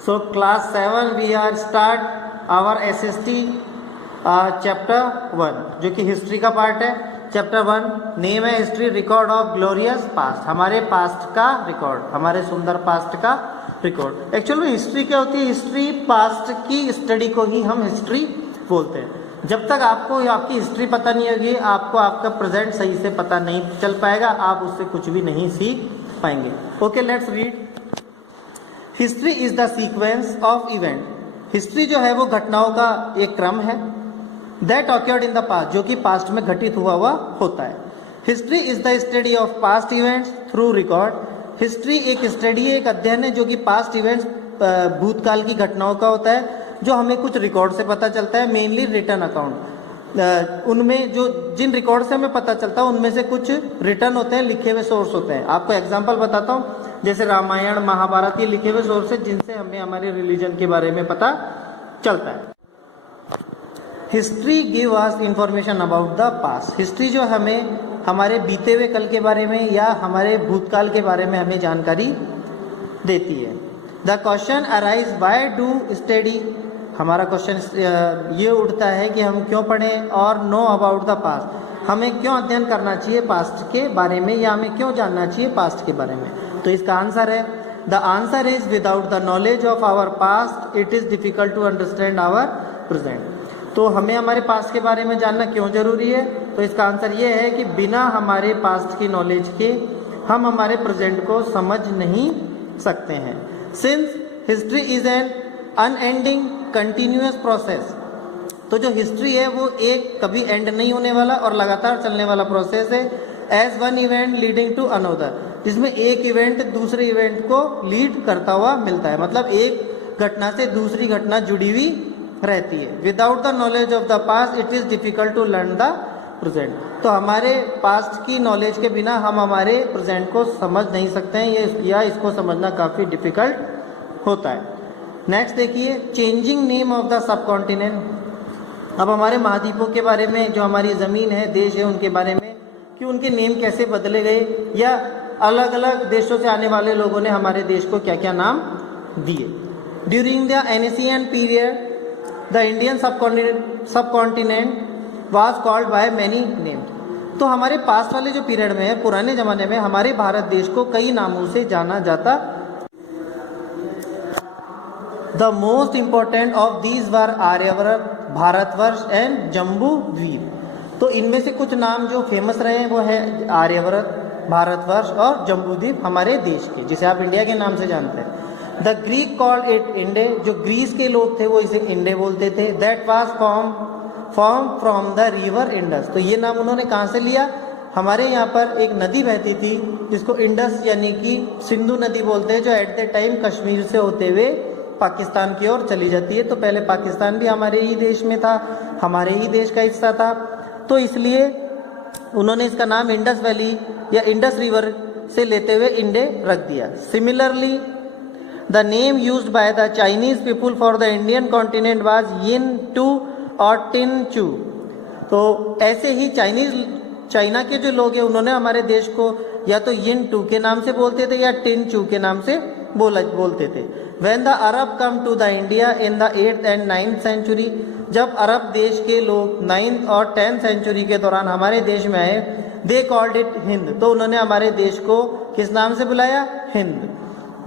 So class 7 we are start our SST chapter 1 जो कि history का पार्ट है। चैप्टर 1 नेम है history, record of glorious past, हमारे पास्ट का रिकॉर्ड, हमारे सुंदर पास्ट का रिकॉर्ड। एक्चुअल में हिस्ट्री क्या होती है? हिस्ट्री पास्ट की स्टडी को ही हम हिस्ट्री बोलते हैं। जब तक आपको आपकी हिस्ट्री पता नहीं होगी, आपको आपका प्रेजेंट सही से पता नहीं चल पाएगा, आप उससे कुछ भी नहीं सीख पाएंगे। Okay, let's read. History is the sequence of event. History जो है वो घटनाओं का एक क्रम है। दैट ऑक्योर्ड इन द पास्ट, जो कि पास्ट में घटित हुआ होता है। History is the study of past events through record. History एक स्टडी है, एक अध्ययन है जो कि पास्ट इवेंट्स भूतकाल की घटनाओं का होता है, जो हमें कुछ रिकॉर्ड से पता चलता है, मेनली रिटर्न अकाउंट। उनमें जो जिन रिकॉर्ड से हमें पता चलता है उनमें से कुछ रिटर्न होते हैं, लिखे हुए सोर्स होते हैं। आपको एग्जांपल बताता हूँ, जैसे रामायण, महाभारत, ये लिखे हुए सोर्स है जिनसे हमें हमारे रिलीजन के बारे में पता चलता है। History give us information about the past. History जो हमें हमारे बीते हुए कल के बारे में या हमारे भूतकाल के बारे में हमें जानकारी देती है। The question arise why do study. हमारा क्वेश्चन ये उठता है कि हम क्यों पढ़ें और नो अबाउट द पास्ट, हमें क्यों अध्ययन करना चाहिए पास्ट के बारे में, या हमें क्यों जानना चाहिए पास्ट के बारे में। तो इसका आंसर है, the answer is without the knowledge of our past it is difficult to understand our present. तो हमें हमारे पास्ट के बारे में जानना क्यों जरूरी है? तो इसका आंसर ये है कि बिना हमारे पास्ट की नॉलेज के हम हमारे प्रेजेंट को समझ नहीं सकते हैं। Since history is an unending continuous process, तो जो हिस्ट्री है वो एक कभी एंड नहीं होने वाला और लगातार चलने वाला प्रोसेस है। As one event leading to another, जिसमें एक इवेंट दूसरे इवेंट को लीड करता हुआ मिलता है, मतलब एक घटना से दूसरी घटना जुड़ी हुई रहती है। Without the knowledge of the past it is difficult to learn the present. तो हमारे पास्ट की नॉलेज के बिना हम हमारे प्रेजेंट को समझ नहीं सकते हैं, या इसको समझना काफ़ी डिफिकल्ट होता है। नेक्स्ट देखिए, चेंजिंग नेम ऑफ द सब कॉन्टिनेंट। अब हमारे महाद्वीपों के बारे में, जो हमारी ज़मीन है, देश है, उनके बारे में कि उनके नेम कैसे बदले गए, या अलग अलग देशों से आने वाले लोगों ने हमारे देश को क्या क्या नाम दिए। During the Asian period the Indian subcontinent was called by many name. तो हमारे पास वाले जो पीरियड में है, पुराने जमाने में हमारे भारत देश को कई नामों से जाना जाता। The most important of these were Aryavarta, Bharatvarsha and Jambudvipa. तो इनमें से कुछ नाम जो फेमस रहे हैं वो है आर्यवर्त, भारतवर्ष और जम्बू द्वीप, हमारे देश के, जिसे आप इंडिया के नाम से जानते हैं। द ग्रीक कॉल्ड इट इंडे, जो ग्रीस के लोग थे वो इसे इंडे बोलते थे। That was form from the river Indus. तो ये नाम उन्होंने कहाँ से लिया? हमारे यहाँ पर एक नदी बहती थी जिसको इंडस यानी कि सिंधु नदी बोलते हैं, जो एट द टाइम कश्मीर से होते हुए पाकिस्तान की ओर चली जाती है। तो पहले पाकिस्तान भी हमारे ही देश में था, हमारे ही देश का हिस्सा था, तो इसलिए उन्होंने इसका नाम इंडस वैली या इंडस रिवर से लेते हुए इंडे रख दिया। Similarly the name used by the Chinese people for the Indian continent was Yindu और टिन चू। तो ऐसे ही चाइना के जो लोग हैं उन्होंने हमारे देश को या तो यिन टू के नाम से बोलते थे या टिन चू के नाम से बोलते थे। When the Arab come to the India in the 8th and 9th century, जब अरब देश के लोग 9th और 10th सेंचुरी के दौरान हमारे देश में आए, they called it हिंद। तो उन्होंने हमारे देश को किस नाम से बुलाया? Hind.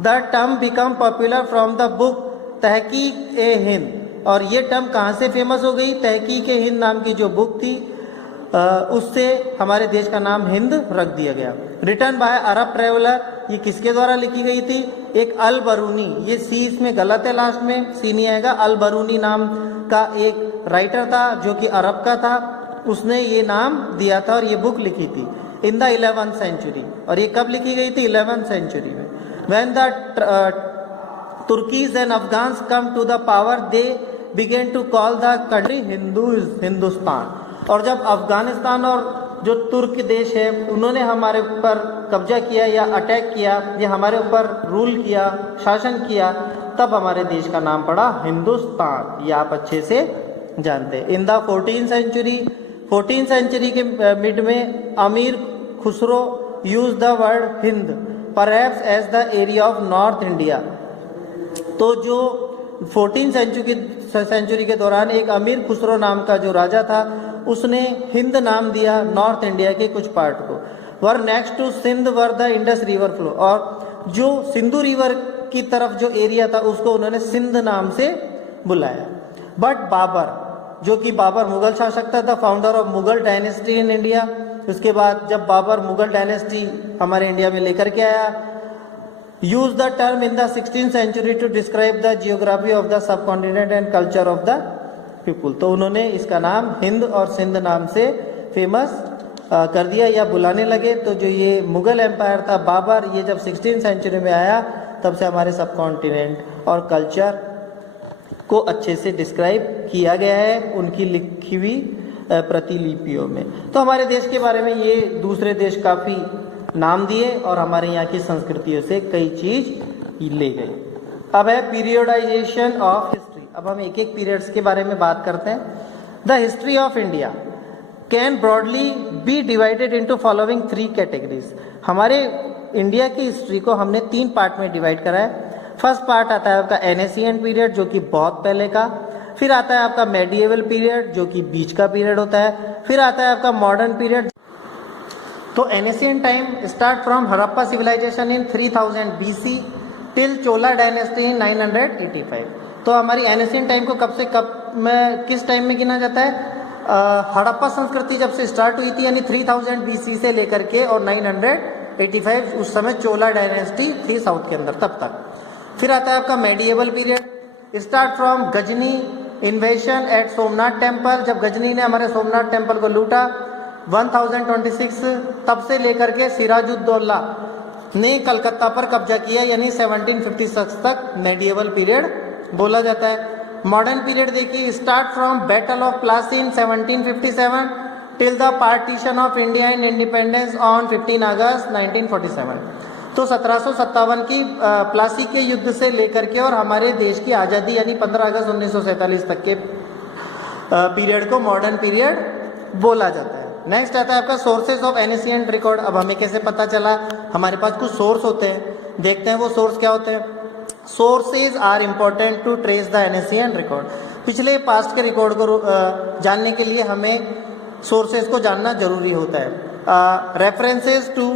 The term become popular from the book तहकीक-ए-हिंद। और ये टर्म कहाँ से फेमस हो गई? तहकीक-ए-हिंद नाम की जो बुक थी उससे हमारे देश का नाम हिंद रख दिया गया। रिटर्न बाय अरब ट्रेवलर, ये किसके द्वारा लिखी गई थी? एक अल बरूनी, ये सी इसमें गलत है, लास्ट में सी नहीं आएगा। अल बरूनी नाम का एक राइटर था जो कि अरब का था, उसने ये नाम दिया था और ये बुक लिखी थी इन द 11th सेंचुरी। और ये कब लिखी गई थी? 11th सेंचुरी में। When the Turkies and Afghans come to the power they began to call the country Hindustan. और जब अफगानिस्तान और जो तुर्क देश है उन्होंने हमारे ऊपर कब्जा किया या अटैक किया या हमारे ऊपर रूल किया, शासन किया, तब हमारे देश का नाम पड़ा हिंदुस्तान। ये आप अच्छे से जानते हैं। इन द 14th सेंचुरी के मिड में Amir Khusro use the word Hind perhaps as the area of north India. तो तो जो 14 सेंचुरी के दौरान एक अमीर खुसरो नाम का जो राजा था, उसने हिंद नाम दिया नॉर्थ इंडिया के कुछ पार्ट को। Where next to Sindh where the Indus river flow, और जो सिंधु रिवर की तरफ जो एरिया था उसको उन्होंने सिंध नाम से बुलाया। बट बाबर, जो कि बाबर मुगल शासक था, the founder of Mughal dynasty in India, उसके बाद जब बाबर मुगल डायनेस्टी हमारे इंडिया में लेकर के आया, use the term in the 16th century to describe the geography of the subcontinent and culture of the people. तो उन्होंने इसका नाम हिंद और सिंध नाम से फेमस कर दिया या बुलाने लगे। तो जो ये मुगल एम्पायर था बाबर, ये जब 16th सेंचुरी में आया तब से हमारे सब कॉन्टिनेंट और कल्चर को अच्छे से डिस्क्राइब किया गया है उनकी लिखी हुई प्रतिलिपियों में। तो हमारे देश के बारे में ये दूसरे देश काफ़ी नाम दिए और हमारे यहाँ की संस्कृतियों से कई चीज ले गए। अब है पीरियडाइजेशन ऑफ हिस्ट्री। अब हम एक एक पीरियड्स के बारे में बात करते हैं। The history of India can broadly be divided into following 3 categories. हमारे इंडिया की हिस्ट्री को हमने 3 पार्ट में डिवाइड करा है। फर्स्ट पार्ट आता है आपका एनेशियन पीरियड, जो कि बहुत पहले का। फिर आता है आपका मेडिएवल पीरियड, जो कि बीच का पीरियड होता है। फिर आता है आपका मॉडर्न पीरियड। तो ancient time start from Harappa civilisation in 3000 BC till Chola dynasty in 985। तो हमारी एनेशियन टाइम को कब से कब में किस टाइम में गिना जाता है? हड़प्पा संस्कृति जब से स्टार्ट हुई थी, यानी 3000 BC से लेकर के और 985, उस समय चोला डायनेस्टी थी साउथ के अंदर, तब तक। फिर आता है आपका medieval period, start from Ghazni invasion at Somnath temple. जब गजनी ने हमारे सोमनाथ टेम्पल को लूटा 1026, तब से लेकर के सिराजुद्दौला ने कलकत्ता पर कब्जा किया, यानी 1756 तक मेडिएवल पीरियड बोला जाता है। मॉडर्न पीरियड देखिए, start from battle of Plassey in 1757 till the partition of India in independence on 15 अगस्त 1947। तो 1757 की प्लासी के युद्ध से लेकर के और हमारे देश की आज़ादी यानी 15 अगस्त 1947 तक के पीरियड को मॉडर्न पीरियड बोला जाता है। नेक्स्ट आता है आपका सोर्सेज ऑफ एनिशिएंट रिकॉर्ड। अब हमें कैसे पता चला? हमारे पास कुछ सोर्स होते हैं, देखते हैं वो सोर्स क्या होते हैं। Sources are important to trace the ancient record. पिछले पास्ट के रिकॉर्ड को जानने के लिए हमें सोर्सेज को जानना जरूरी होता है। References to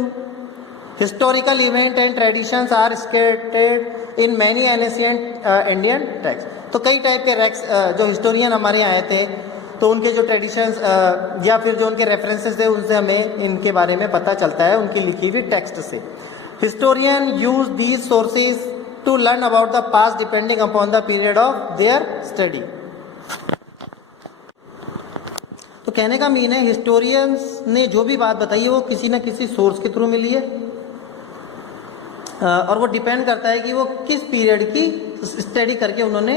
historical event and traditions are stated in many ancient Indian text. तो कई टाइप के जो हिस्टोरियन हमारे यहाँ आए थे, तो उनके जो ट्रेडिशंस या फिर जो उनके रेफरेंसेस थे, उनसे हमें इनके बारे में पता चलता है उनकी लिखी हुई टेक्स्ट से। Historian use these sources to learn about the past depending upon the period of their study. तो कहने का मीन है, हिस्टोरियंस ने जो भी बात बताई है वो किसी न किसी सोर्स के थ्रू मिली है, और वो डिपेंड करता है कि वो किस पीरियड की स्टडी करके उन्होंने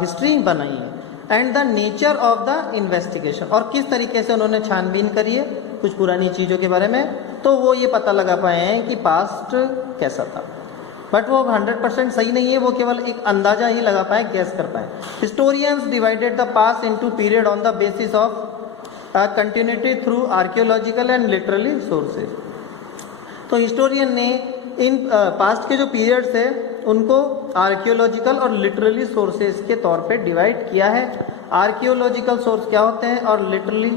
हिस्ट्री बनाई है। And the nature of the investigation, और किस तरीके से उन्होंने छानबीन करी है कुछ पुरानी चीज़ों के बारे में, तो वो ये पता लगा पाए हैं कि पास्ट कैसा था। बट वो 100% सही नहीं है, वो केवल एक अंदाजा ही लगा पाए, गैस कर पाए। Historians divided the past into period on the basis of continuity through archaeological and literally sources. तो हिस्टोरियन ने इन पास्ट के जो पीरियड्स है उनको आर्कियोलॉजिकल और लिटरली सोर्सेज के तौर पे डिवाइड किया है। आर्कियोलॉजिकल सोर्स क्या होते हैं और लिटरली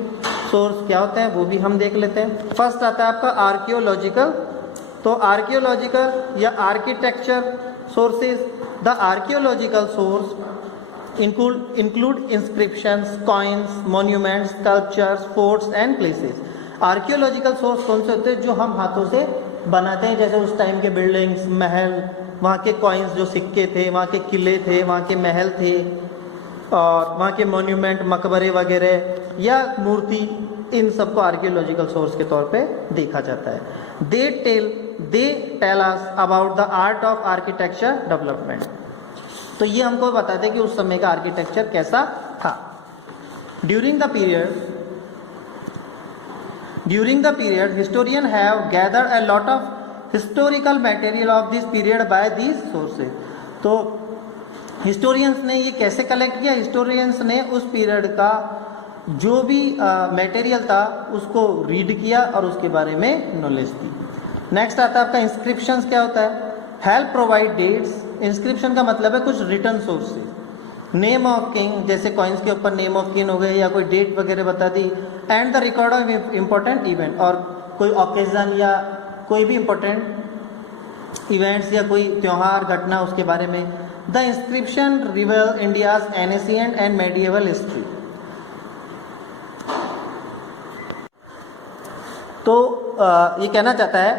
सोर्स क्या होते हैं वो भी हम देख लेते हैं। फर्स्ट आता है आपका आर्कियोलॉजिकल। तो आर्कियोलॉजिकल या architecture sources. The archaeological source include inscriptions, coins, monuments, sculptures, forts and places। Archaeological source कौन से होते हैं? जो हम हाथों से बनाते हैं, जैसे उस टाइम के बिल्डिंग्स, महल, वहाँ के कॉइन्स जो सिक्के थे, वहाँ के किले थे, वहाँ के महल थे, और वहाँ के मोन्यूमेंट, मकबरे वगैरह या मूर्ति, इन सबको आर्कियोलॉजिकल सोर्स के तौर पे देखा जाता है। They tell us about the art of architecture development. तो ये हमको बताते हैं कि उस समय का आर्किटेक्चर कैसा था। During the period historian have gathered a lot of historical material of this period by these sources. तो हिस्टोरियंस ने ये कैसे कलेक्ट किया? हिस्टोरियंस ने उस पीरियड का जो भी मटेरियल था उसको रीड किया और उसके बारे में नॉलेज दी। नेक्स्ट आता है आपका इंस्क्रिप्शंस। क्या होता है? हेल्प प्रोवाइड डेट्स, इंस्क्रिप्शन का मतलब है कुछ return sources, name of king जैसे कॉइन्स के ऊपर नेम ऑफ किंग हो गए या कोई डेट वगैरह बता दी, and the record of important event, और कोई ओकेजन या कोई भी इम्पोर्टेंट इवेंट्स या कोई त्यौहार घटना उसके बारे में। The inscription reveal India's ancient and medieval history. तो ये कहना चाहता है